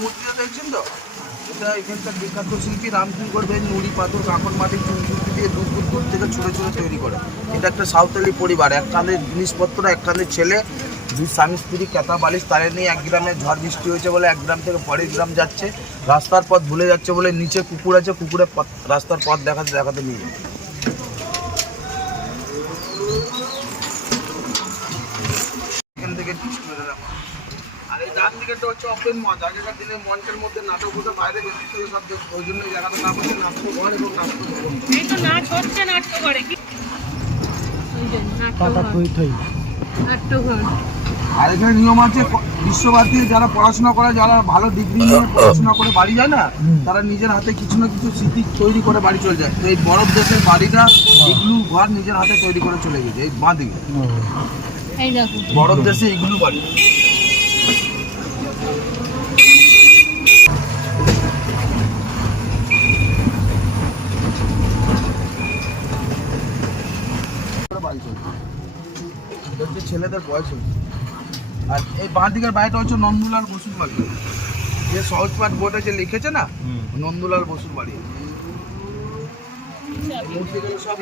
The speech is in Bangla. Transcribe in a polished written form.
মূর্তিটা দেখছেন তো, এটা এখানকার বিখ্যাত শিল্পী রামকিঙ্কর বেন নুড়ি পাথর কাকর মাটি চুনচুটি দিয়ে দূর থেকে ছুঁড়ে ছুঁড়ে তৈরি করে। এটা একটা সাঁওতালি পরিবার, এক কাঁধের জিনিসপত্র, এক কাঁধের ছেলে, দুই স্বামী স্ত্রী, কেতা বালিশ তারে নিয়ে এক গ্রামে ঝড় বৃষ্টি হয়েছে বলে এক গ্রাম থেকে পরের গ্রাম যাচ্ছে, রাস্তার পথ ভুলে যাচ্ছে বলে নিচে কুকুর আছে, কুকুরে রাস্তার পথ দেখাতে দেখাতে নিয়ে যাচ্ছে। এখান থেকে আর এই ডান দিকেটা হচ্ছে ওপেন মঞ্চ। আগেকার দিনে মঞ্চের মধ্যে নাটক হতো, বাইরে বেশি সব ওই জন্য জায়গাটা নাম হচ্ছে নাট্যঘর এবং নাট্যভবন। এই তো নাচ হচ্ছে নাট্যঘরে কি নাট্যঘর। আর এখানে নিয়ম আছে, বিশ্বভারতী যারা পড়াশোনা করে, যারা ভালো ডিগ্রি নিয়ে পড়াশোনা করে বাড়ি যায় না, তারা নিজের হাতে কিছু না কিছু স্মৃতি তৈরি করে বাড়ি চলে যায়। এই বরফ দেশের বাড়িটা এগুলো ঘর নিজের হাতে তৈরি করে চলে গেছে। এই বাঁ দিকে এই দেখো বরফ দেশে এগুলো বাড়ি। ছেলেদের বয়স হচ্ছে। আর এই বাঁ দিকের বাড়িটা হচ্ছে নন্দুলাল বসুর বাড়ি, যে সহজ পাঠ বোর্ডে যে লিখেছে না, নন্দুলাল বসুর বাড়ি। সব